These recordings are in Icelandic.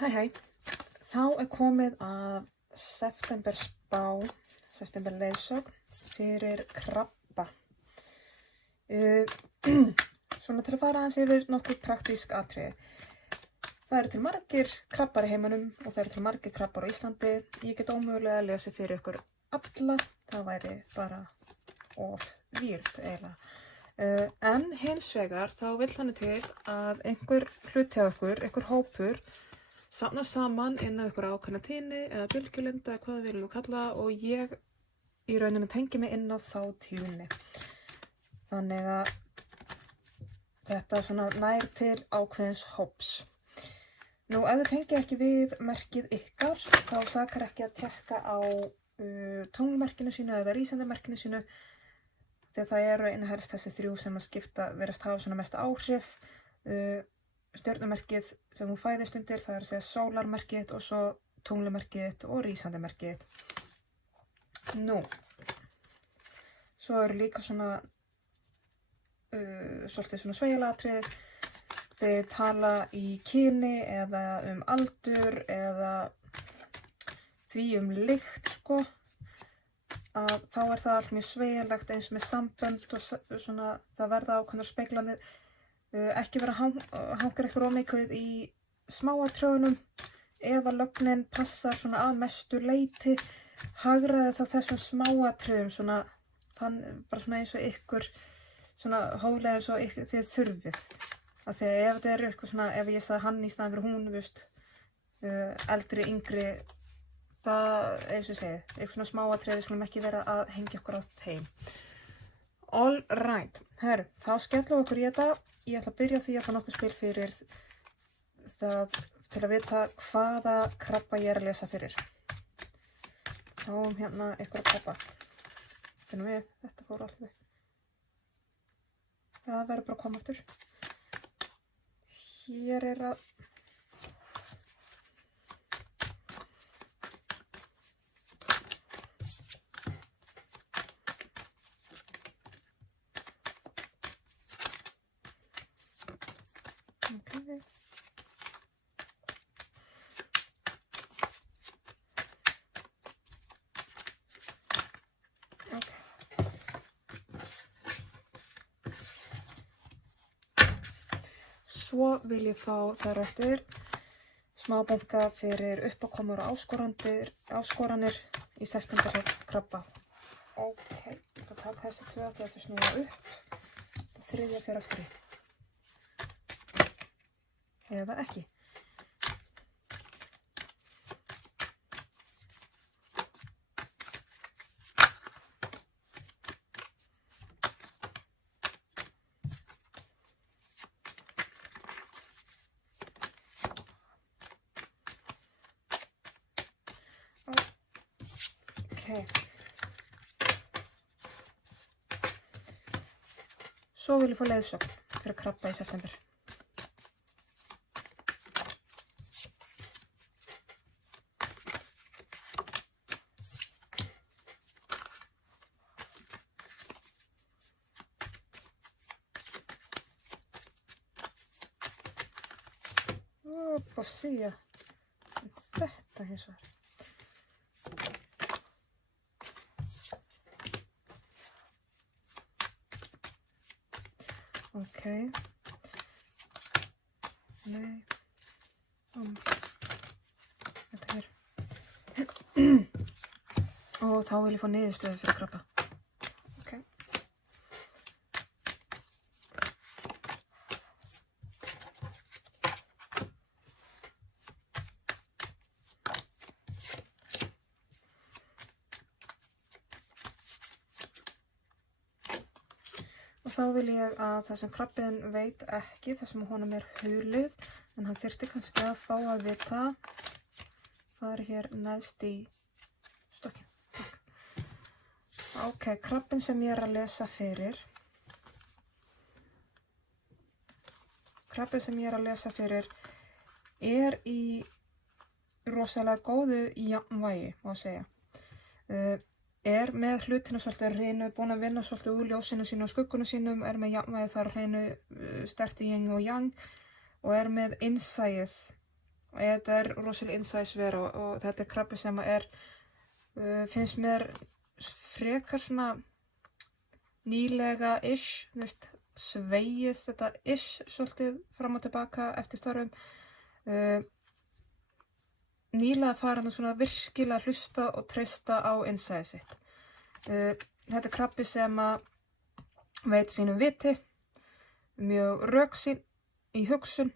Hæ. Þá komið að septemberspá, septemberleiðsögn fyrir krabba. Svona til að fara aðeins yfir nokkuð praktísk atriði. Það eru til margir krabbar í heiminum og það eru til margir krabbar á Íslandi. Ég get ómögulega að lesa fyrir ykkur alla, það væri bara of vírt eiginlega. En hins vegar þá vill þannig til að einhver hluti af ykkur, einhver hópur, safnast saman inn á ykkur ákveðna tíðni eða bylgjulengd eða hvað við viljum kalla og ég í rauninni tengi mig inn á þá tíðni. Þannig að þetta svona nær til ákveðins hóps. Nú, ef þið tengið ekki við merkið ykkar, þá sakar ekki að tékka á tunglmerkinu sínu eða rísendamerkinu sínu, þegar það eru helst þessi þrjú sem að virðast hafa svona mest áhrif. Stjörnumerkið sem hún fæðist undir, það er að segja sólarmerkið og svo tunglumerkið og rísandamerkið. Nú, svo eru líka svona svolítið svona sveigjulega. Þið tala í kyni eða aldur eða því lykt sko. Að þá er það allt mjög sveigjulegt eins með sambönd og svona það verða ákveðnar speglanir. Ekki vera að hanga ykkur of mikið í smáatriðunum ef að lögnin passar svona að mestu leyti. Hagraði þá þessum smáatriðum svona bara svona eins og ykkur svona hóflega eins og þið þurfið. Af því að ef þetta eru eitthvað svona, ef ég sagði hann í staðinn fyrir hún, eldri, yngri, það, eins og ég segi, eitthvað svona smáatriði skulum ekki vera að hengja okkur á þeim. All right, herru, þá skellum okkur í þetta. Ég ætla að byrja á því að fá nokkuð spil fyrir það til að vita hvaða krabba ég er að lesa fyrir. Fáum hérna eitthvað krabba. Finnum við, þetta fór alveg. Það verður bara að koma aftur. Hér er að Svo vil ég fá þar eftir smábunka fyrir uppákomur og áskoranir í september krabba. Ég ætla að taka þessi tvö þegar þau snúa upp. Það þriðja fyrir aftur í. Eða ekki. Svo vil ég fá leiðsögn fyrir krabba í september. Bossia. Þetta hins vegar. Nei. Þetta hér. Og þá vil ég fá niðurstöðu fyrir krabba. Og þá vil ég að það sem krabbinn veit ekki, það sem honum er hulið, en hann þyrfti kannski að fá að vita. Það er hér neðst í stokkinn. Krabbinn sem ég er að lesa fyrir. Krabbinn sem ég er að lesa fyrir er í rosalega góðu jafnvægi, má segja. Er með hlutina svolítið að hreinu, búin að vinna svolítið úr ljósinu sínu og skuggunum sínum, er með jafnvægi þar hreinu sterkt í yin og yang og er með innsæið Þetta rosalega innsæðisvera og þetta krabbi sem finnst mér frekar svona nýlega-ish, sveigið þetta ish svolítið fram og tilbaka eftir störfum. Nýlega farin svona virkilega hlusta og treysta á innsæðið sitt. Þetta krabbi sem veit sínum viti, mjög röksýn í hugsun.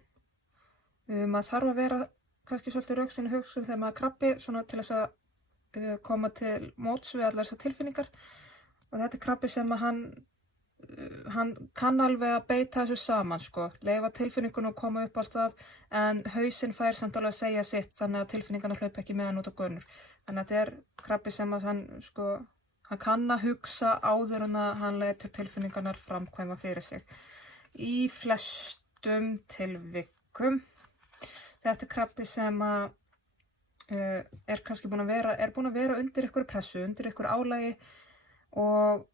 Maður þarf að vera kannski svolítið röksýn í hugsun þegar maður krabbi svona til þess að koma til móts við allar þessar tilfinningar. Og þetta krabbi sem hann kann alveg að beita þessu saman, leyfa tilfinningunum að koma upp alltaf, en hausinn fær samt alveg að segja sitt, þannig að tilfinningarna hlaupa ekki með hann út á gönnur. Þannig að þetta krabbi sem hann kann að hugsa áður en að hann lætur tilfinningarnar framkvæma fyrir sig. Í flestum tilvikum. Þetta krabbi sem kannski búin að vera undir ykkur pressu, undir ykkur álagi og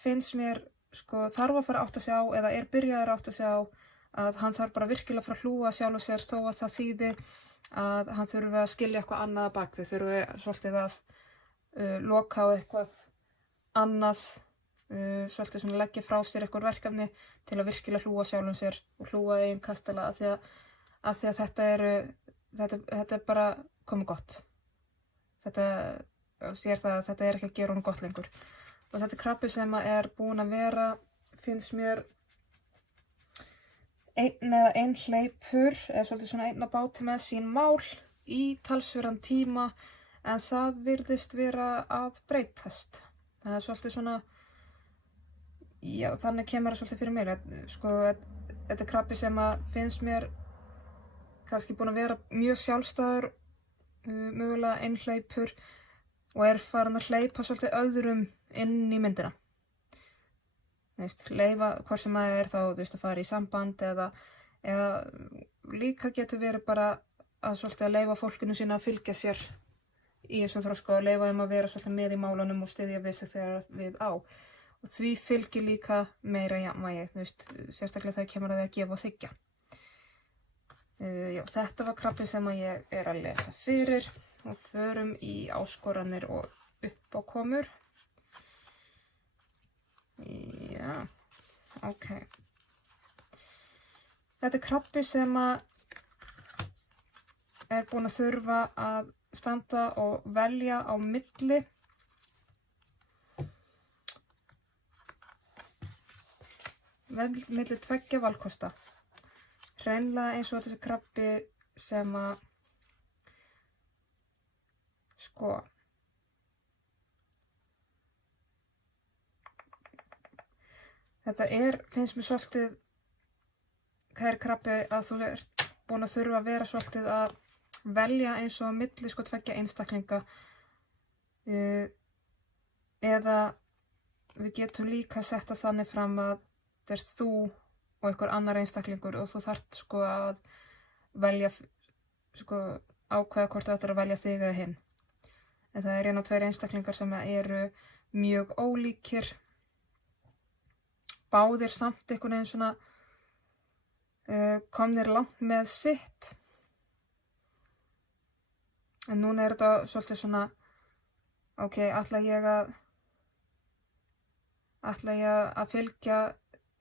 finnst mér þarf að fara að átta sig á eða byrjaður að átta sig á að hann þarf bara virkilega að fara að hlúa sjálfu sér þó að það þýði að hann þurfi að skilja eitthvað annað að bak við, þurfi svolítið að loka á eitthvað annað, svolítið svona leggja frá sér eitthvað verkefni til að virkilega hlúa sjálfum sér og hlúa eigin kastala af því að þetta bara komið gott. Þetta sér það að þetta ekki að gera honum gott lengur. Og þetta krabbi sem búin að vera, finnst mér einn hleypur, eða svolítið svona einn að báti með sín mál í talsverðan tíma, en það virðist vera að breytast. Það svolítið svona, já, þannig kemur það svolítið fyrir mér. Þetta krabbi sem finnst mér kannski búin að vera mjög sjálfstæður, mögulega einhleypur og farin að hleypa svolítið öðrum inn í myndina. Leyfa hvort sem þá að fara í samband eða líka getur verið bara að svolítið að leyfa fólkinu sína að fylgja sér í þessum þroska og leyfa þeim að vera svolítið með í málunum og styðja við sig þegar við á. Og því fylgir líka meira jafnvægi, sérstaklega þegar kemur að því að gefa og þiggja. Já, þetta var krabbi sem ég að lesa fyrir og förum í áskoranir og uppákomur. Já, ok. Þetta krabbi sem búin að þurfa að standa og velja á milli tveggja valkosta. Hreinlega eins og þessi krabbi sem þetta finnst mér svolítið, kæri krabbi, að þú búin að þurfa að vera svolítið að velja eins og á milli tveggja einstaklinga, eða við getum líka að setja þannig fram að þetta þú og einhver annar einstaklingur og þú þarft að velja, ákveða hvort þú ættir að velja þig eða hinn. En það einn og tveir einstaklingar sem eru mjög ólíkir, báðir samt einhvern veginn svona komnir langt með sitt. En núna þetta svolítið svona, ok, ætla ég að fylgja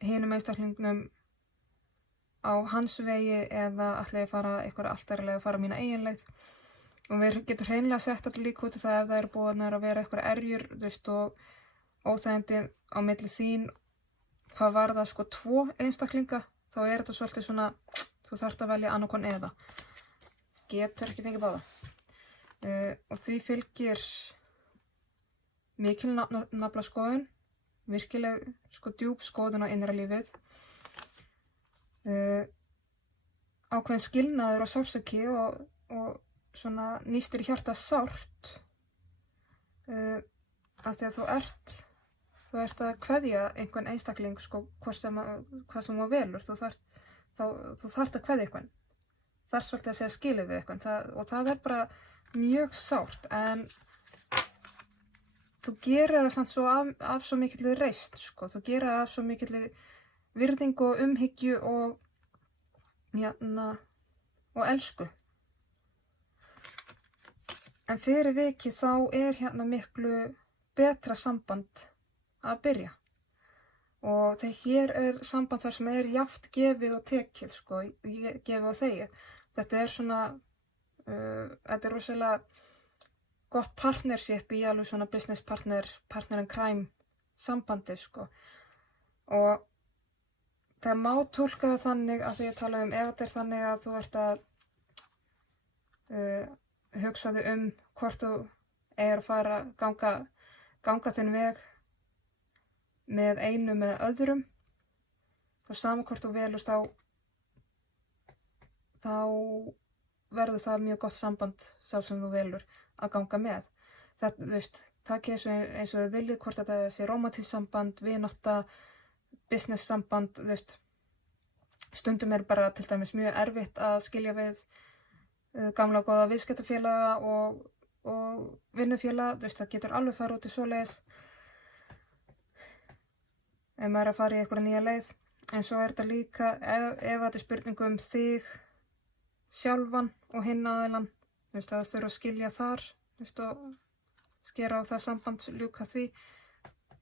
hinum einstaklingnum á hans vegi eða ætla ég að fara eitthvað allt aðra leið að fara mína eigin leið. Og við getum hreinlega sett allir líka út í það ef það eru búin að vera eitthvað erjur, og óþægindi á milli þín, hvað var það tvo einstaklinga, þá þetta svolítið svona, þú þarft að velja annarkon eða. Getur ekki fengið báða. Og því fylgir mikil naflaskoðun, virkileg djúp skoðun á innra lífið, ákveðin skilnaður og sársauki og svona nístir í hjarta sárt, af því að þú ert að kveðja einhvern einstakling, hvað sem þú velur, þú þarft að kveðja einhvern, þarf svolítið að segja skilið við einhvern, og það bara mjög sárt, en þú gerir það samt svo af svo mikilli reisn, þú gerir það af svo mikilli virðingu og umhyggju og og elsku. En fyrir vikið þá hérna miklu betra samband að byrja. Og hér samband þar sem jafnt gefið og tekið, sko, gefið og þegið. Þetta svona, þetta rosalega gott partnership í alveg svona business partner and crime sambandi, sko. Og það má túlka það þannig að því að tala ef þetta þannig að þú ert að hugsa þig hvort þú að fara ganga þinn veg með einum eða öðrum. Og sama hvort þú velur þá verður það mjög gott samband sá sem þú velur að ganga með. Þetta, þú veist, takk eins og þið viljið, hvort þetta sé rómantískt samband, vinátta, business samband, þú veist. Stundum bara til dæmis mjög erfitt að skilja við gamla og góða viðskiptafélaga og vinnufélaga, þú veist, það getur alveg fara út í svoleiðis ef maður að fara í einhverja nýja leið. En svo þetta líka, ef þetta spurning þig sjálfan og hinn aðilann, þú veist, að það þurfa að skilja þar, þú veist, og skera á það samband, ljúka því,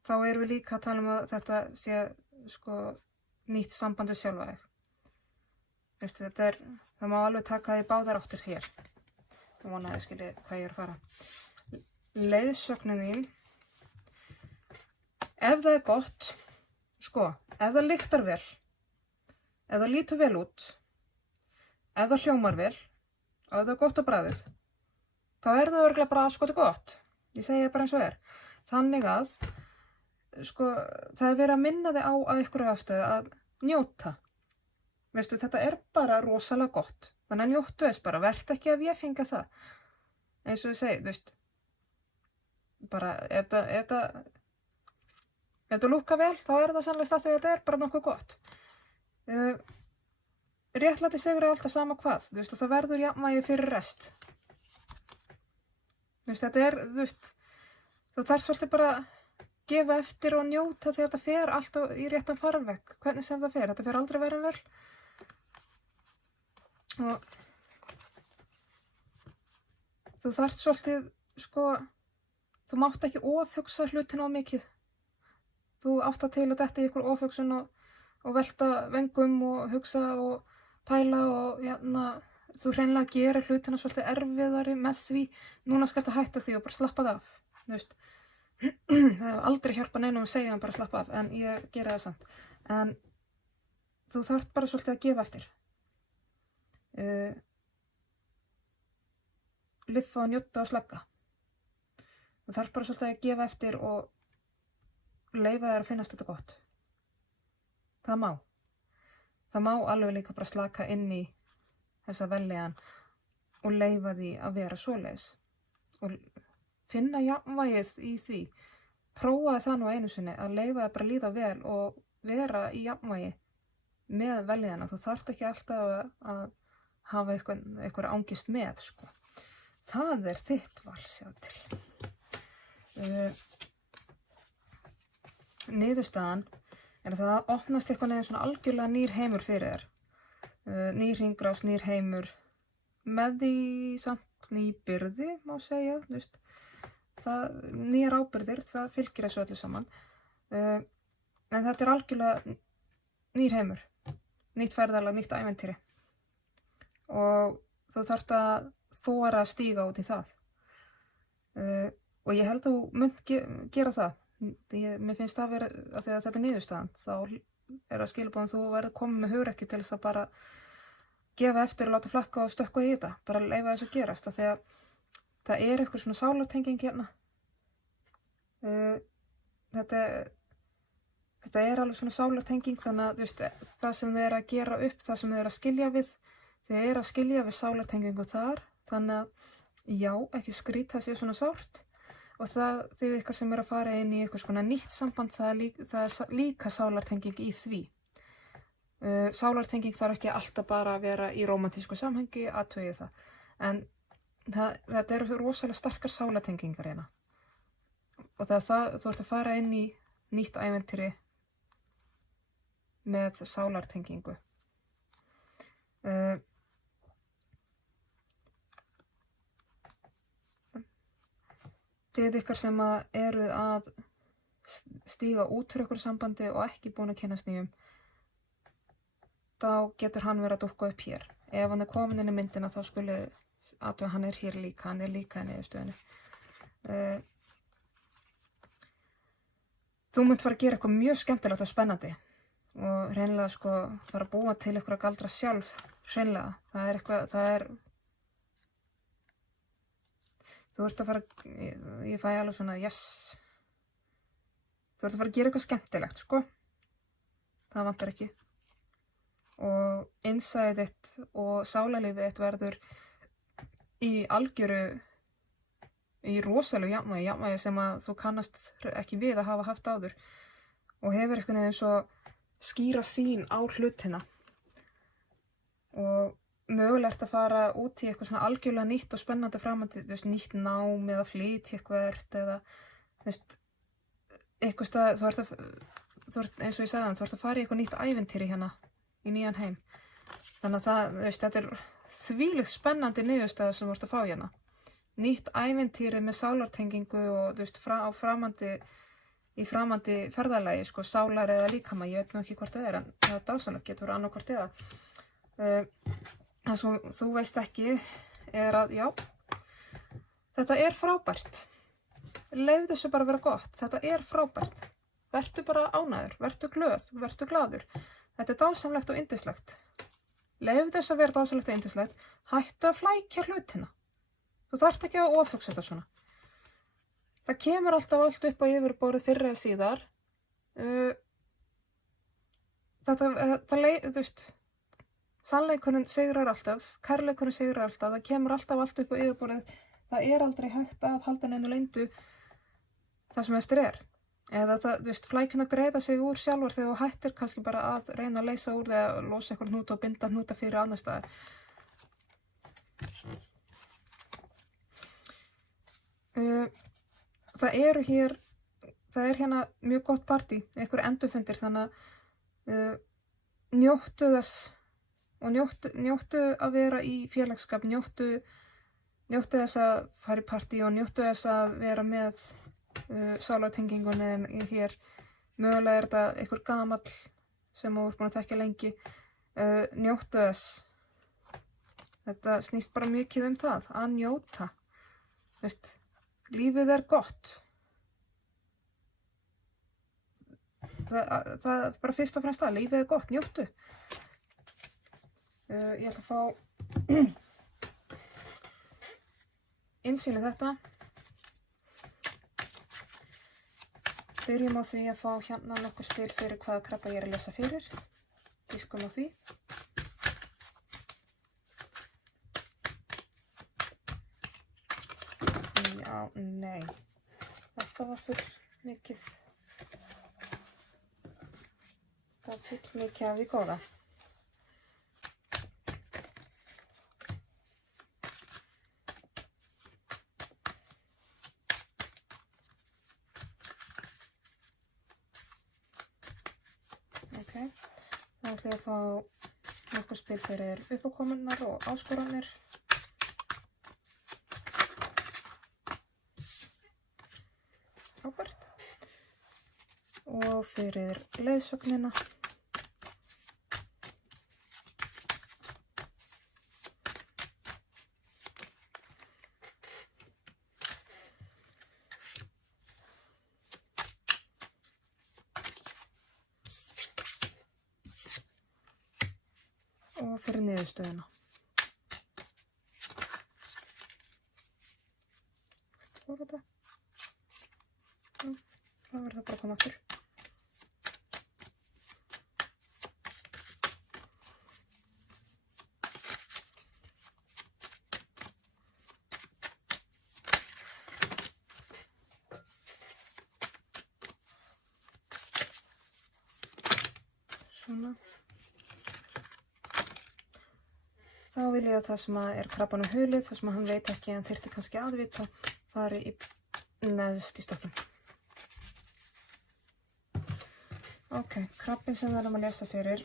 þá við líka að tala að þetta sé, sko, nýtt samband við sjálfa þig. Þú veist, það má alveg taka það í báðar áttir hér. Ég vona að þið skilji hvað ég að fara. Leiðsögnin þín, ef það gott, sko, ef það lyktar vel, ef það lítur vel út, ef það hljómar vel, og ef það gott á bragðið, þá það örugglega bara skoti gott. Ég segi það bara eins og Þannig að, sko, það verið að minna þig á einhverju afstöðu að njóta. Veistu, þetta bara rosalega gott. Þannig að njóttu þess bara, verð ekki að ég fenga það. Eins og ég segi, þú veist, bara, ef það lúkka vel, þá það sannlega að þetta bara nokkuð gott. Réttlæti sigra alltaf sama hvað, þú veist, og það verður jafnvægi fyrir rest. Þú veist, þetta þú veist, þú þarf svolítið bara að gefa eftir og njóta þegar þetta fer alltaf í réttan farveg, hvernig sem það fer. Þetta fer aldrei verið vel. Og þú þarft svolítið, sko, þú mátt ekki ofhugsa hlutina of mikið. Þú átt að til að detta í ykkur ofhugsun og velta vöngum og hugsa og pæla og þú hreinlega gerir hlutina svolítið erfiðari með því. Núna skal þetta hætta því og bara slappa það af. Þú veist, það hefur aldrei hjálpað neinum að segja bara slappa af, en ég gera það samt. En þú þarft bara svolítið að gefa eftir. Liffa og njóta og slagga. Þú þarft bara svolítið að gefa eftir og leyfa þér að finnast þetta gott. Það má. Það má alveg líka bara slaka inn í þessa velliðan og leyfa því að vera svoleiðis. Og finna jafnvægið í því. Prófaði það nú einu sinni að leyfa þér bara að líða vel og vera í jafnvægi með velliðana. Þú þarft ekki alltaf að hafa eitthvað angist með, sko. Það þitt val, sjá til. Niðurstaðan að það opnast eitthvað neginn svona algjörlega nýr heimur fyrir þér. Nýr hringrás, nýr heimur, með því samt ný byrði, má segja, þú veist. Nýjar ábyrgðir, það fylgir þessu öllu saman. En þetta algjörlega nýr heimur, nýtt ferðalag, nýtt æventýri. Og þú þarft að þora að stíga út í það. Og ég held að þú munt gera það. Mér finnst það vera, að því að þetta niðurstaðan, þá að skilaboðan þú verður komið með hugrekki til þess að bara gefa eftir og láta flakka og stökkva í þetta. Bara leyfa þess að gerast, af því að það eitthvað svona sálartenging hérna. Þetta alveg svona sálartenging, þannig að þú veist, það sem þið að gera upp, það sem þið að skilja við, þið að skilja við sálartengingu þar, þannig að já, ekki skrýta sé svona sárt. Og þið ykkar sem að fara inn í eitthvað svona nýtt samband, það líka sálartenging í því. Sálartenging þarf ekki alltaf bara að vera í rómantísku samhengi, athugið það. En þetta rosalega sterkar sálartengingar hérna. Og þú ert að fara inn í nýtt æventýri með sálartengingu. þið ykkar sem eruð að stíga út úr ykkur sambandi og ekki búin að kynnast nýjum, þá getur hann verið að dúkka upp hér. Ef hann komin inn í myndina þá skulu athuga hann hér líka, hann líka í niðurstöðunni. Þú munt fara að gera eitthvað mjög skemmtilegt og spennandi og hreinlega sko fara að búa til eitthvað galdra sjálf, hreinlega. Þú ert að fara, ég fæ alveg svona, yes. Þú ert að fara að gera eitthvað skemmtilegt, sko. Það vantar ekki. Og innsæðið þitt og sálarlífið þitt verður í algjöru, í rosalegu jafnvægi sem að þú kannast ekki við að hafa haft áður og hefur eitthvað eins og skýra sýn á hlutina og mögulegt að fara út í eitthvað svona algjörlega nýtt og spennandi framandi, nýtt nám eða flytja eitthvað eða, eitthvað stað, þú ert eins og ég sagði, þú ert að fara í eitthvað nýtt ævintýri hérna í nýjan heim. Þannig að þetta þvílíkt spennandi niðurstaða sem þú ert að fá hérna. Nýtt ævintýri með sálartengingu og í framandi ferðalagi, sko, sálar eða líkama, ég veit nú ekki hvort það en það er dásanlegt, getur verið annað hvort eða. Það sem þú veist ekki að, já, þetta er frábært. Leyfðu þessu bara að vera gott, þetta er frábært. Vertu bara ánægður, vertu glöð, vertu glaður. Þetta er dásamlegt og yndislegt. Leyfðu þessu að vera dásamlegt og yndislegt, hættu að flækja hlutina. Þú þarft ekki að ofhugsa þetta svona. Það kemur alltaf allt upp á yfirborðið fyrr eða síðar. Sannleikurinn sigrar alltaf, kærleikurinn sigrar alltaf, það kemur alltaf allt upp á yfirborðið. Það er aldrei hægt að halda neinu leyndu það sem eftir er. Eða flækjuna greiða sig úr sjálfur þegar þú hættir kannski bara að reyna að leysa úr því að losa eitthvað hnúta og binda hnúta fyrir annar staðar. Það er hérna mjög gott partí, einhver endurfundir, þannig að njóttu þess og njóttu að vera í félagsskap, njóttu þess að fara í partí og njóttu þess að vera með sálartengingunni hér. Mögulega er þetta einhver gamall sem þú ert búin að þekkja lengi. Njóttu þess. Þetta snýst bara mikið það, að njóta. Lífið er gott. Það er bara fyrst og fremst það, lífið er gott, njóttu. Ég ætla að fá innsýn í þetta. Byrjum á því að fá hérna nokkur spil fyrir hvaða krabba ég er að lesa fyrir. Diskum á því. Já, nei. Þetta var full mikið. Það var full mikið af því góða. Þá ætla ég að fá nokkur spil fyrir uppákomunnar og áskoranir. Frábært. Og fyrir leiðsögnina. Og fyrir niðurstöðuna. Hvert fór þetta? Það verður það bara að koma aftur. Svona. Þá vil ég að það sem er krabbanum hulið, það sem hann veit ekki en þyrfti kannski að vita, fari neðst í stokkinn. Ok, krabbinn sem við erum að lesa fyrir,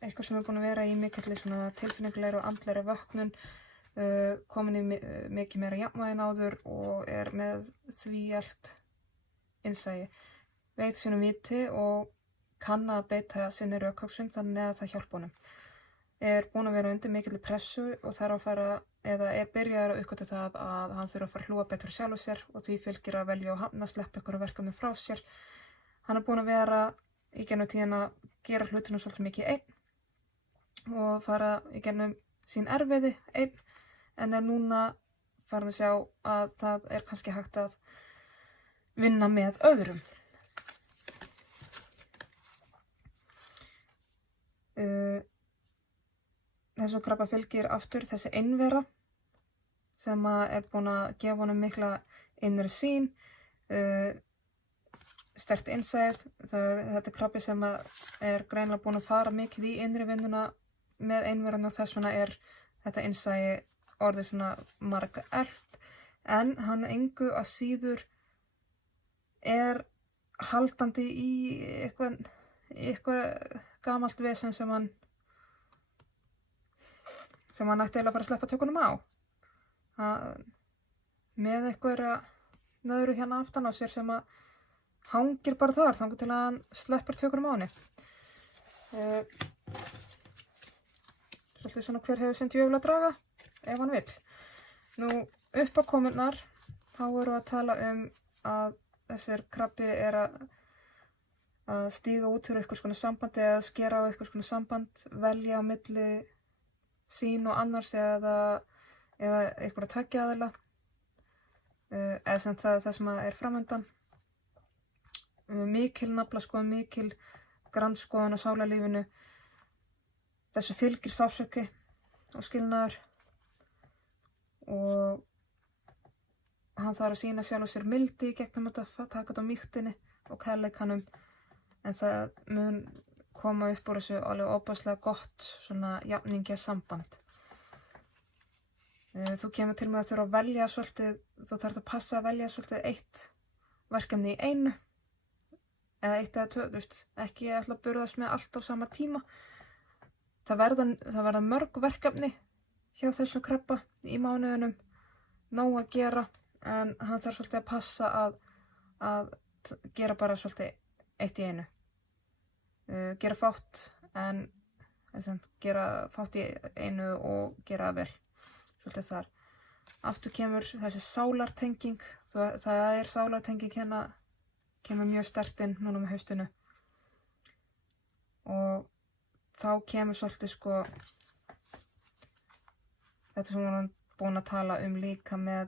eitthvað sem er búin að vera í mikilli svona tilfinningulegri og andlegri vöknun, komin í mikið meira jafnvægi en áður og með þvíælt innsæi, veit sínu viti og kann að beita sinni rökhugsun þannig að það hjálpa honum. Búinn að vera undir mikilli pressu og þarf að fara, eða byrjaður að uppgötva það að hann þurfa að fara að hlúa betur sjálfur sér og því fylgir að velja og hafna, sleppa einhverjum verkefnum frá sér. Hann búinn að vera í gennum tíðina að gera hlutina svolítið mikið einn og fara í gennum sín erfiði einn, en núna farin að sjá að það kannski hægt að vinna með öðrum. Þessum krabba fylgir aftur þessi einvera sem búin að gefa honum mikla innri sýn, sterkt innsæð. Þetta krabbi sem greinilega búin að fara mikið í innri vinnuna með einveran og þess vegna þetta innsæi orðið svona margelt, en hann engu að síður haldandi í eitthvað gamalt vesen sem hann ætti að fara að sleppa tökunum á. Með einhverja nöðru hérna aftan á sér sem hangir bara þar þangað til að hann sleppur tökunum á henni. Svolítið svona hver hefur sinn djöful að draga, ef hann vill. Nú, uppákomurnar, þá erum við að tala að þessir krabbi að stíga út úr einhvers konar sambandi eða skera á einhvers konar samband, velja á milli sín og annars eða einhverja tveggja aðila, eða sem það sem framundan. Mikil naflaskoðun, mikil grandskoðun á sálarlífinu. Þessu fylgir sársauki og skilnaður og hann þarf að sýna sjálf sér mildi gegnum þetta, taka þetta á mýktinni og kærleikanum, en það mun koma upp úr þessu alveg óbærslega gott svona jafningjasamband. Þú kemur til með að þurfa að velja svolítið, þú þarf að passa að velja svolítið eitt verkefni í einu eða eitt eða tvö, ekki ætla að burðast með allt á sama tíma. Það verða mörg verkefni hjá þessum krabba í mánuðinum, nóg að gera, en hann þarf svolítið að passa að gera bara svolítið eitt í einu. Gera fátt, en gera fátt í einu og gera vel, svolítið þar. Aftur kemur þessi sálartenging, það sálartenging hérna, kemur mjög sterkt inn núna með haustinu. Og þá kemur svolítið þetta sem við erum búin að tala líka með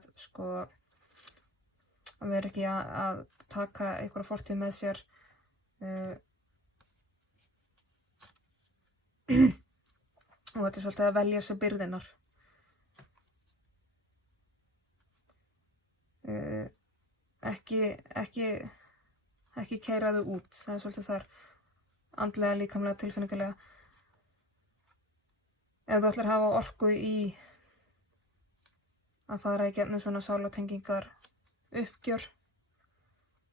að vera ekki að taka einhverja fortíð með sér og þetta svolítið að velja sér byrðinar. Ekki keyra þau út, það svolítið þar andlega, líkamlega, tilfinningalega. Ef þú ætlar að hafa orku í að fara í gegnum svona sálartengingar uppgjör,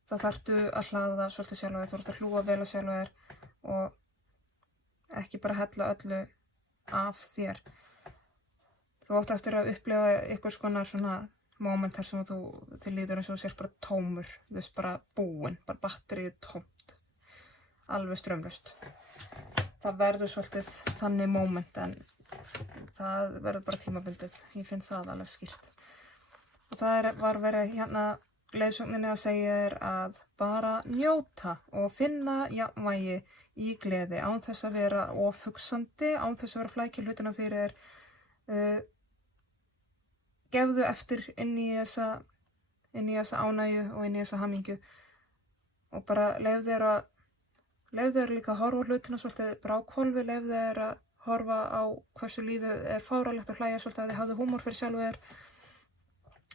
þá þarftu að hlaða svolítið sjálf þér, þú þarft að hlúa vel að sjálf þér og ekki bara hella öllu af þér. Þú átt eftir að upplifa einhvers konar svona moment þar sem þið líður eins og þú sér bara tómur, þú veist bara búinn, bara batterið tómt, alveg straumlaust. Það verður svolítið þannig moment, en það verður bara tímabundið, ég finn það alveg skýrt. Og það var verið hérna leiðsögninni að segja þér að bara njóta og finna jafnvægi í gleði án þess að vera ofhugsandi, án þess að vera flækja hlutina fyrir þér. Gefðu eftir inn í þessa ánægju og inn í þessa hamingju og bara leyfðu þér líka að horfa á hlutina svolítið bara á hvolfi, leyfðu þér að horfa á hversu lífið fáránlegt og hlæja svolítið að þið hafðu húmor fyrir sjálfu þér,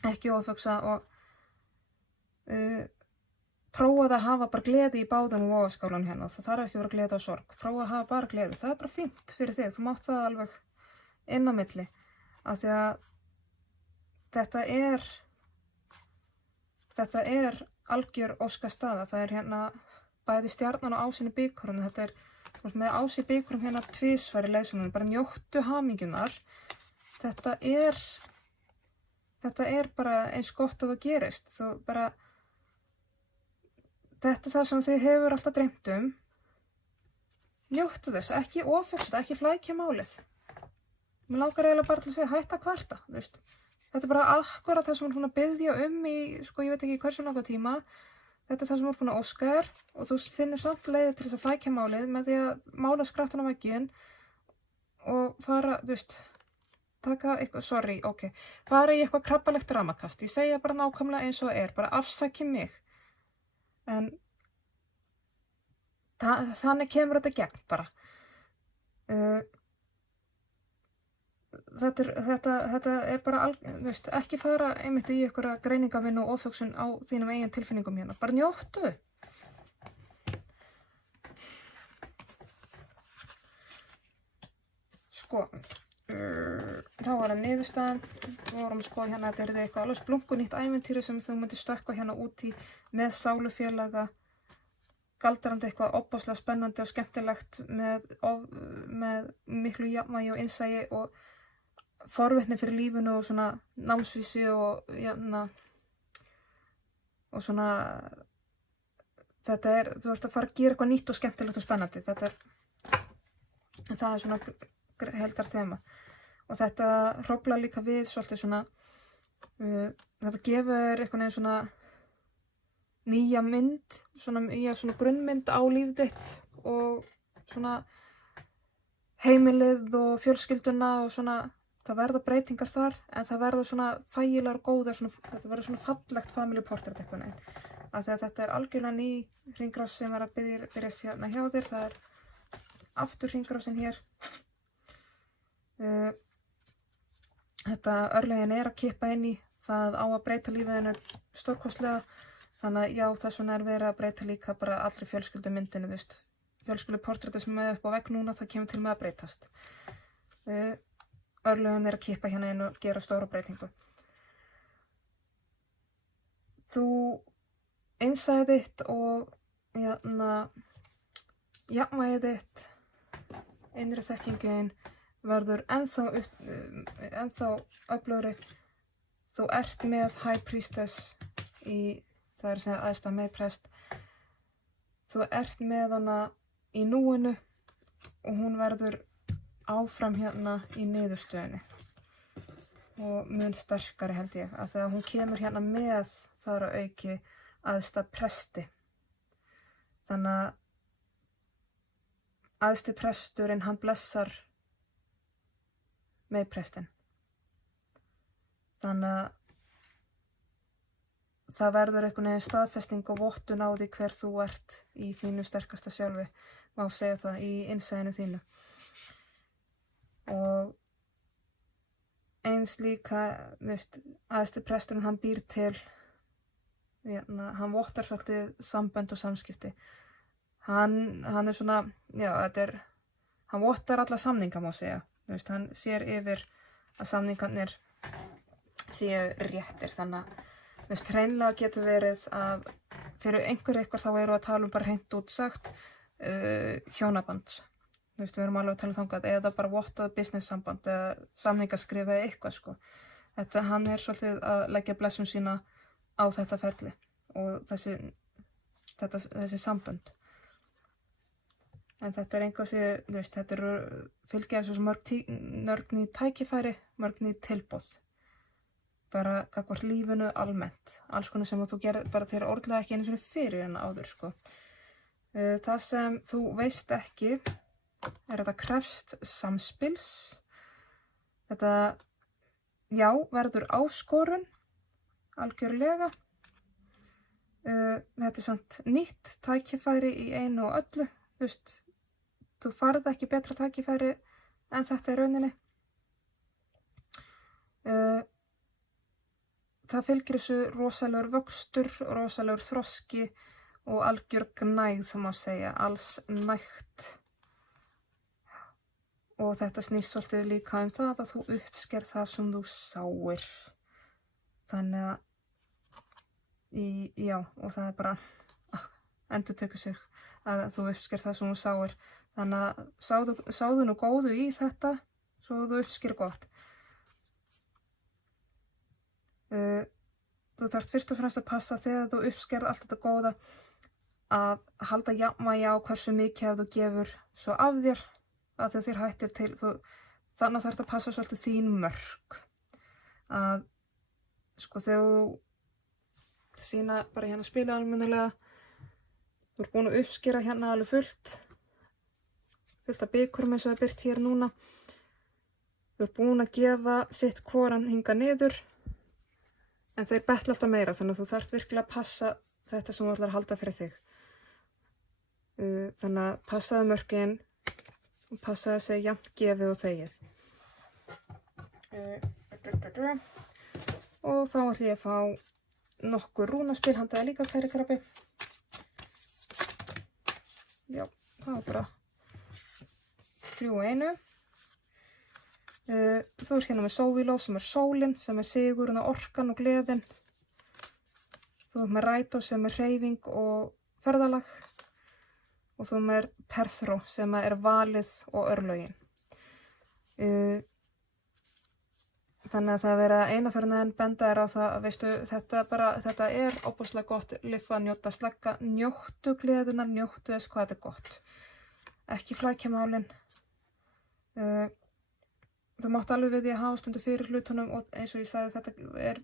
ekki ofhugsa og prófaðu að hafa bara gleði í báðum vogaskálan hérna. Það þarf ekki að vera gleði á sorg, prófaðu að hafa bara gleði, það bara fínt fyrir þig, þú mátt það alveg inn á milli, af því að þetta algjör óskastaða. Það hérna bæði stjarnan og ásinn í bikarunum. Þetta með ás í bikurum hérna tvisvar í leiðsögnunum. Bara njóttu hamingjunar. þetta er bara eins gott að það gerist. Þetta er það sem þið hefur alltaf dreymt Njóttu þess, ekki ofhugsa þetta, ekki flækja málið. Mér langar eiginlega bara til að segja hætta að kvarta, þú veist. Þetta er bara akkurat það sem hún er búin að biðja í, sko, ég veit ekki hversu langa tíma. Þetta er það sem hún er búin að óska þér og þú finnur samt leiðir til þess að flækja málið með því að mála skrattan á vegginn og fara, þú veist, taka eitthvað, fara í eitthvað krabbalegt dramakast. Ég segja bara nákvæmlega eins og bara afsaki mig. En þannig kemur þetta gegn bara. Þetta er bara, þú veist, ekki fara einmitt í einhverja greiningavinnu og ofhugsun á þínum eigin tilfinningum hérna. Bara njóttu. Sko, þá var það niðurstaðan. Við vorum að skoða hérna að þetta er eitthvað alveg splunkunýtt ævintýri sem þú myndir stökkva hérna út í með sálufélaga. Galdrandi eitthvað ofboðslega spennandi og skemmtilegt með miklu jafnvægi og innsæi og forvitni fyrir lífinu og svona námsvísi og svona þetta þú ert að fara að gera eitthvað nýtt og skemmtilegt og spennandi. Það er svona heildarþema og þetta hróflar líka við svolítið svona þetta gefur einhvern veginn svona nýja mynd, svona grunnmynd á líf þitt og svona heimilið og fjölskylduna og svona það verða breytingar þar en það verða svona þægilegar og góðar þetta verður svona fallegt family portrait eitthvað neginn. Af því að þetta er algjörlega ný hringrás sem að byrjast hérna hjá þér, það er aftur hringrásin hér. Þetta örlögin að kippa inn í, það á að breyta lífinu stórkostlega. Þannig að já, þess vegna er verið að breyta líka bara allri fjölskyldumyndinu, þú veist. Fjölskylduportrétið sem er upp á vegg núna, það kemur til með að breytast. Örlögin að kippa hérna inn og gera stóra breytingu. Þú innsæið þitt og jafnvægið þitt, innri þekkingin verður ennþá öflugri. Þú ert með High Priestess það er að segja æðsta meðprest. Þú ert með hana í núinu og hún verður áfram hérna í niðurstöðunni og mun sterkari held ég að þegar hún kemur hérna með þar að auki æðsta presti. Þannig að æðsti presturinn hann blessar meðprestin. Þannig að það verður einhvern veginn staðfesting og vottun á því hver þú ert í þínu sterkasta sjálfi, má segja það, í innsæinu þínu. Og eins líka, þú veist, æðsti presturinn hann býr til, hann vottar svolítið sambönd og samskipti. Hann er svona, hann vottar alla samninga má segja, þú veist, hann sér yfir að samningarnir séu réttir, þannig að þú veist, hreinlega getur verið að fyrir eitthvað þá eru að tala bara hreint út sagt hjónabands. Þú veist, við erum alveg að tala þangað eða bara vottað business samband eða samningaskrif eða eitthvað sko. Hann er svolítið að leggja blessun sína á þetta ferli og þessi sambönd. En þetta er einhvað sem, þú veist, þetta eru fylgja þessu mörg ný tækifæri, mörg ný tilboð. Bara gagnvart lífinu almennt. Alls konar sem þú gerir bara þeirra orðlega ekki einu sinni fyrir en áður, sko. Það sem þú veist ekki er þetta krefst samspils. Þetta, já, verður áskorun, algjörlega. Þetta er samt nýtt tækifæri í einu og öllu. Þú veist, þú farð ekki betra tækifæri en þetta í rauninni. Það fylgir þessu rosalegur vöxtur, rosalegur þroski og algjör gnægð, það má segja, alls nægt. Og þetta snýst svolítið líka það að þú uppsker það sem þú sáir. Þannig að, og það er bara, endurtekur sig að þú uppsker það sem þú sáir. Þannig að sáðu nú góðu í þetta, svo þú uppsker gott. Þú þarft fyrst og fremst að passa þegar þú uppskerð allt þetta góða að halda jafnvægi á hversu mikið þú gefur svo af þér að þér hættir til. Þannig þarft að passa svolítið þín mörk. Að sko þegar þú sýna bara hérna spila almennilega, þú ert búin að uppskera hérna alveg fullt af bikurum eins og það er birt hér núna. Þú ert búin að gefa sitt hvoran hingað niður, en þeir betla alltaf meira, þannig að þú þarft virkilega að passa þetta sem þú ætlar að halda fyrir þig. Þannig að passaðu mörkin og passaðu að segja jafnt gefið og þegið. Og þá ætlum ég að fá nokkur rúnaspil handaði líka, kæri krabbi. Já, það var bara 3 í 1. Þú ert hérna með Sóvíló sem er sólin, sem er sigurinn og orkan og gleðin. Þú ert með Rætó sem er hreyfing og ferðalag. Og þú ert með Perþró sem er valið og örlögin. Þannig að það verið að eina ferðina en benda á það að veistu, þetta er óbúslega gott liffa, njóta, slakka, njóttu gleðina, njóttu þess hvað þetta er gott. Ekki flækja málin. Þú mátt alveg við því að hafa stundu fyrir hlutunum og eins og ég sagði það er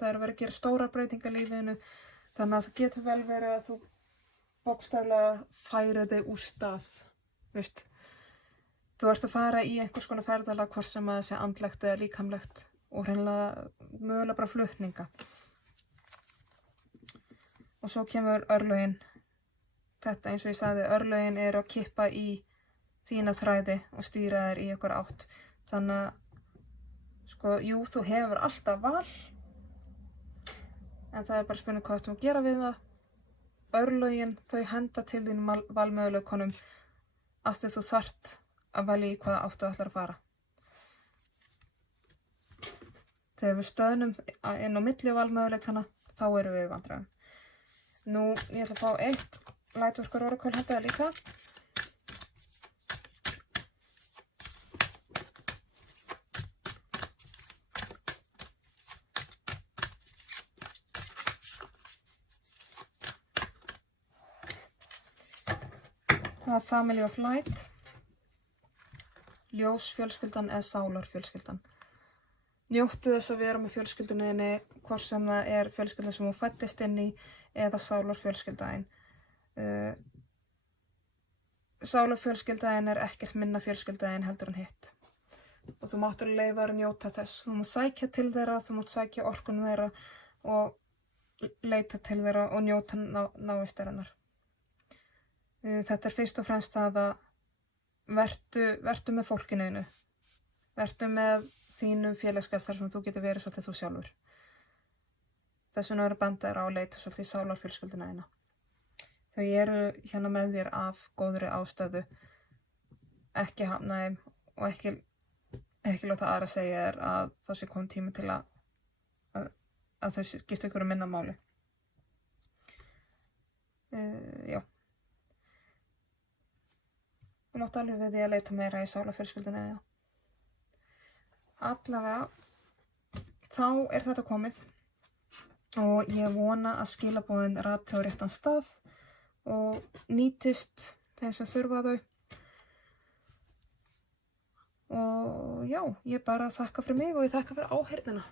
að vera að gera stórar breytingar í lífinu, þannig að það getur vel verið að þú bókstaflega færi þig úr stað, veist. Þú ert að fara í einhvers konar ferðalag hvort sem að það sé andlegt eða líkamlegt og hreinlega mögulega bara flutninga. Og svo kemur örlögin. Þetta eins og ég sagði, örlögin eru að kippa í þína þræði og stýra þér í einhver átt. Þannig að, sko, jú, þú hefur alltaf val, en það er bara spurning hvað þú gera við það. Örlögin, þau henda til þín valmöguleikunum af því þú þarft að velja í hvaða áttu ætlar að fara. Þegar við stöðnum inn á milli valmöguleikana, þá erum við í vandræðum. Nú, ég ætla að fá eitt Lightworker Oracle handaði líka. Það er Family of Light. Ljósfjölskyldan eða sálarfjölskyldan. Njóttu þess að vera með fjölskyldunni, hvort sem það er fjölskyldan sem þú fæddist inn í eða sálarfjölskyldan. Sálarfjölskyldan er ekkert minna fjölskyldan heldur en hitt. Og þú mátt alveg leyfa að njóta þess. Þú mátt sækja til þeirra, þú mátt sækja orkunum þeirra og leita til þeirra og njóta návistarinnar. Þetta er fyrst og fremst það að vertu með fólkinu einu. Vertu með þínum félagskap þar sem þú getur verið svolítið þú sjálfur. Þess vegna verður benda þér á að leita svolítið í sálarfjölskylduna eina. Þau eru hérna með þér af góðri ástæðu. Ekki hafna þeim og ekki láta aðra segja þér að það sé kominn tími til að þau skipta ykkur minna máli. Já. Þú mátt alveg við því að leita meira í sálarfjölskyldunni. Allavega, þá er þetta komið og ég vona að skilaboðin rati á réttan stað og nýtist þeim sem þurfa þau. Og já, ég bara þakka fyrir mig og ég þakka fyrir áheyrnina.